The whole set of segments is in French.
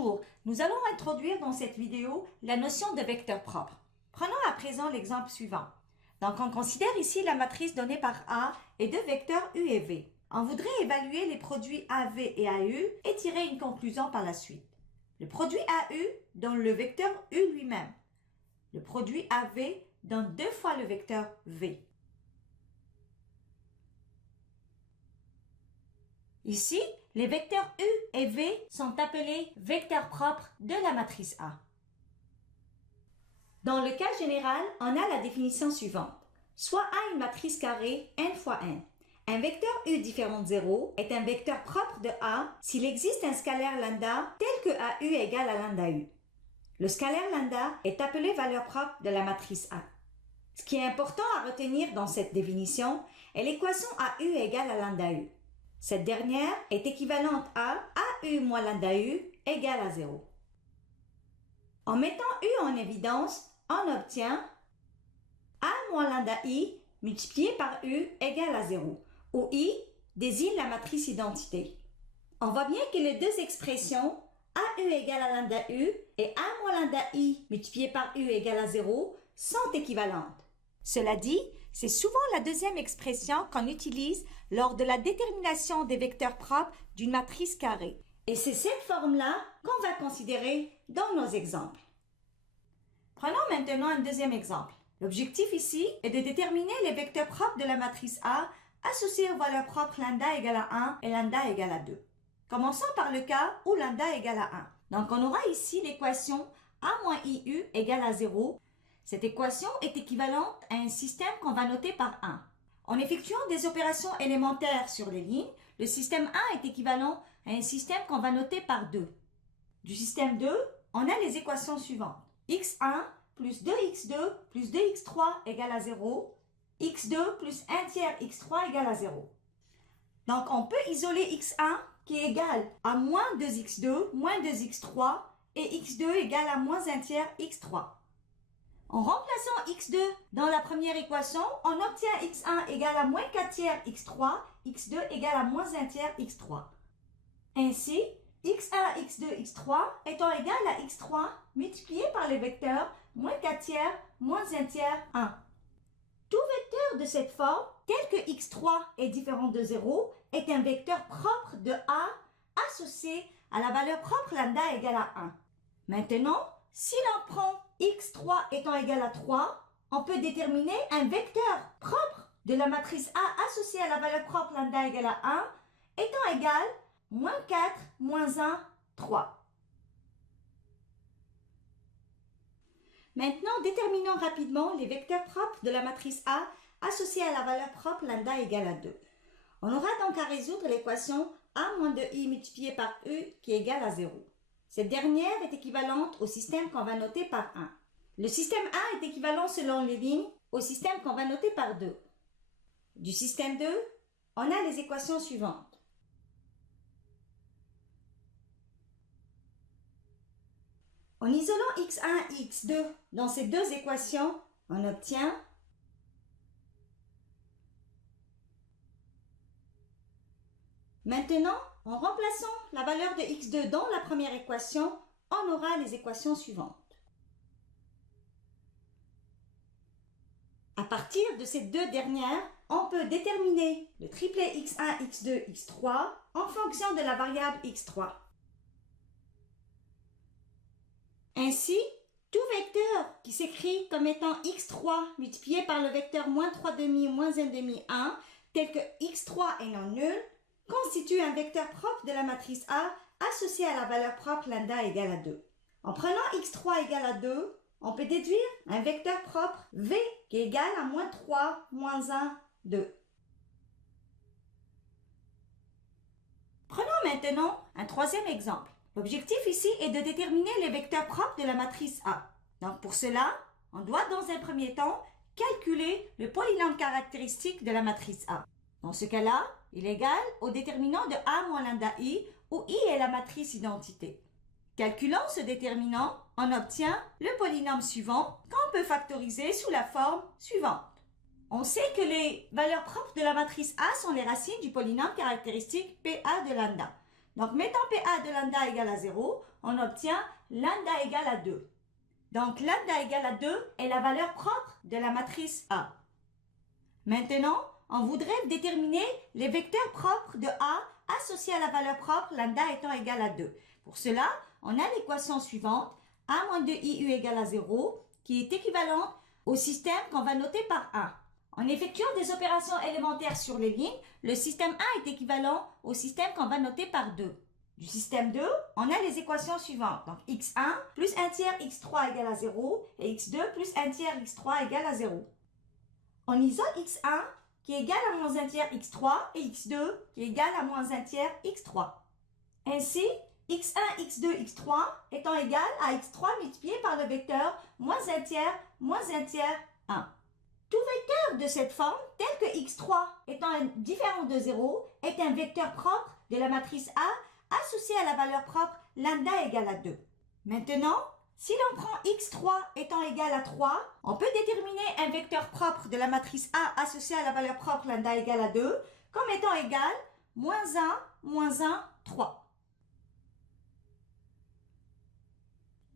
Bonjour, nous allons introduire dans cette vidéo la notion de vecteur propre. Prenons à présent l'exemple suivant. Donc, on considère ici la matrice donnée par A et deux vecteurs U et V. On voudrait évaluer les produits AV et AU et tirer une conclusion par la suite. Le produit AU donne le vecteur U lui-même. Le produit AV donne deux fois le vecteur V. Ici, les vecteurs U et V sont appelés vecteurs propres de la matrice A. Dans le cas général, on a la définition suivante. Soit A une matrice carrée n fois n. Un vecteur U différent de 0 est un vecteur propre de A s'il existe un scalaire lambda tel que AU égale à lambda U. Le scalaire lambda est appelé valeur propre de la matrice A. Ce qui est important à retenir dans cette définition est l'équation AU égale à lambda U. Cette dernière est équivalente à AU moins lambda U égale à 0. En mettant U en évidence, on obtient A moins lambda I multiplié par U égale à 0, où I désigne la matrice identité. On voit bien que les deux expressions AU égale à lambda U et A moins lambda I multiplié par U égale à 0 sont équivalentes. Cela dit, c'est souvent la deuxième expression qu'on utilise lors de la détermination des vecteurs propres d'une matrice carrée. Et c'est cette forme-là qu'on va considérer dans nos exemples. Prenons maintenant un deuxième exemple. L'objectif ici est de déterminer les vecteurs propres de la matrice A associés aux valeurs propres lambda égale à 1 et lambda égale à 2. Commençons par le cas où lambda égale à 1. Donc on aura ici l'équation A moins IU égale à 0. Cette équation est équivalente à un système qu'on va noter par 1. En effectuant des opérations élémentaires sur les lignes, le système 1 est équivalent à un système qu'on va noter par 2. Du système 2, on a les équations suivantes. x1 plus 2x2 plus 2x3 égale à 0. x2 plus 1 tiers x3 égale à 0. Donc, on peut isoler x1 qui est égal à moins 2x2 moins 2x3 et x2 égale à moins 1 tiers x3. En remplaçant x2 dans la première équation, on obtient x1 égale à moins 4 tiers x3, x2 égale à moins 1 tiers x3. Ainsi, x1, x2, x3 étant égal à x3 multiplié par les vecteurs moins 4 tiers, moins 1 tiers, 1. Tout vecteur de cette forme, tel que x3 est différent de 0, est un vecteur propre de A associé à la valeur propre lambda égale à 1. Maintenant, si l'on prend x3 étant égal à 3, on peut déterminer un vecteur propre de la matrice A associé à la valeur propre lambda égale à 1 étant égal moins 4, moins 1, 3. Maintenant, déterminons rapidement les vecteurs propres de la matrice A associés à la valeur propre lambda égale à 2. On aura donc à résoudre l'équation A moins 2i multiplié par U qui est égal à 0. Cette dernière est équivalente au système qu'on va noter par 1. Le système A est équivalent selon les lignes au système qu'on va noter par 2. Du système 2, on a les équations suivantes. En isolant x1 et x2 dans ces deux équations, on obtient Maintenant, en remplaçant la valeur de x2 dans la première équation, on aura les équations suivantes. À partir de ces deux dernières, on peut déterminer le triplet x1, x2, x3 en fonction de la variable x3. Ainsi, tout vecteur qui s'écrit comme étant x3 multiplié par le vecteur moins 3 demi, moins 1 demi, 1, tel que x3 est non nul, constitue un vecteur propre de la matrice A associé à la valeur propre lambda égale à 2. En prenant x3 égale à 2, on peut déduire un vecteur propre V qui est égal à moins 3, moins 1, 2. Prenons maintenant un troisième exemple. L'objectif ici est de déterminer les vecteurs propres de la matrice A. Donc pour cela, on doit dans un premier temps calculer le polynôme caractéristique de la matrice A. Dans ce cas-là, il est égal au déterminant de A moins lambda I, où I est la matrice identité. Calculant ce déterminant, on obtient le polynôme suivant qu'on peut factoriser sous la forme suivante. On sait que les valeurs propres de la matrice A sont les racines du polynôme caractéristique PA de lambda. Donc, mettant PA de lambda égale à 0, on obtient lambda égale à 2. Donc, lambda égale à 2 est la valeur propre de la matrice A. Maintenant, on voudrait déterminer les vecteurs propres de A associés à la valeur propre lambda étant égal à 2. Pour cela, on a l'équation suivante, A moins 2IU égale à 0, qui est équivalente au système qu'on va noter par 1. En effectuant des opérations élémentaires sur les lignes, le système 1 est équivalent au système qu'on va noter par 2. Du système 2, on a les équations suivantes. Donc, x1 plus 1 tiers x3 égale à 0 et x2 plus 1 tiers x3 égale à 0. On isole x1 qui est égal à moins 1 tiers x3 et x2 qui est égal à moins 1 tiers x3. Ainsi, x1, x2, x3 étant égal à x3 multiplié par le vecteur moins 1 tiers 1. Tout vecteur de cette forme, tel que x3 étant différent de 0, est un vecteur propre de la matrice A associé à la valeur propre lambda égale à 2. Maintenant, si l'on prend x3 étant égal à 3, on peut déterminer un vecteur propre de la matrice A associé à la valeur propre lambda égale à 2 comme étant égal moins 1, 3.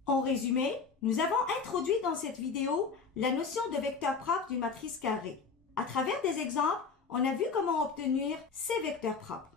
En résumé, nous avons introduit dans cette vidéo la notion de vecteur propre d'une matrice carrée. À travers des exemples, on a vu comment obtenir ces vecteurs propres.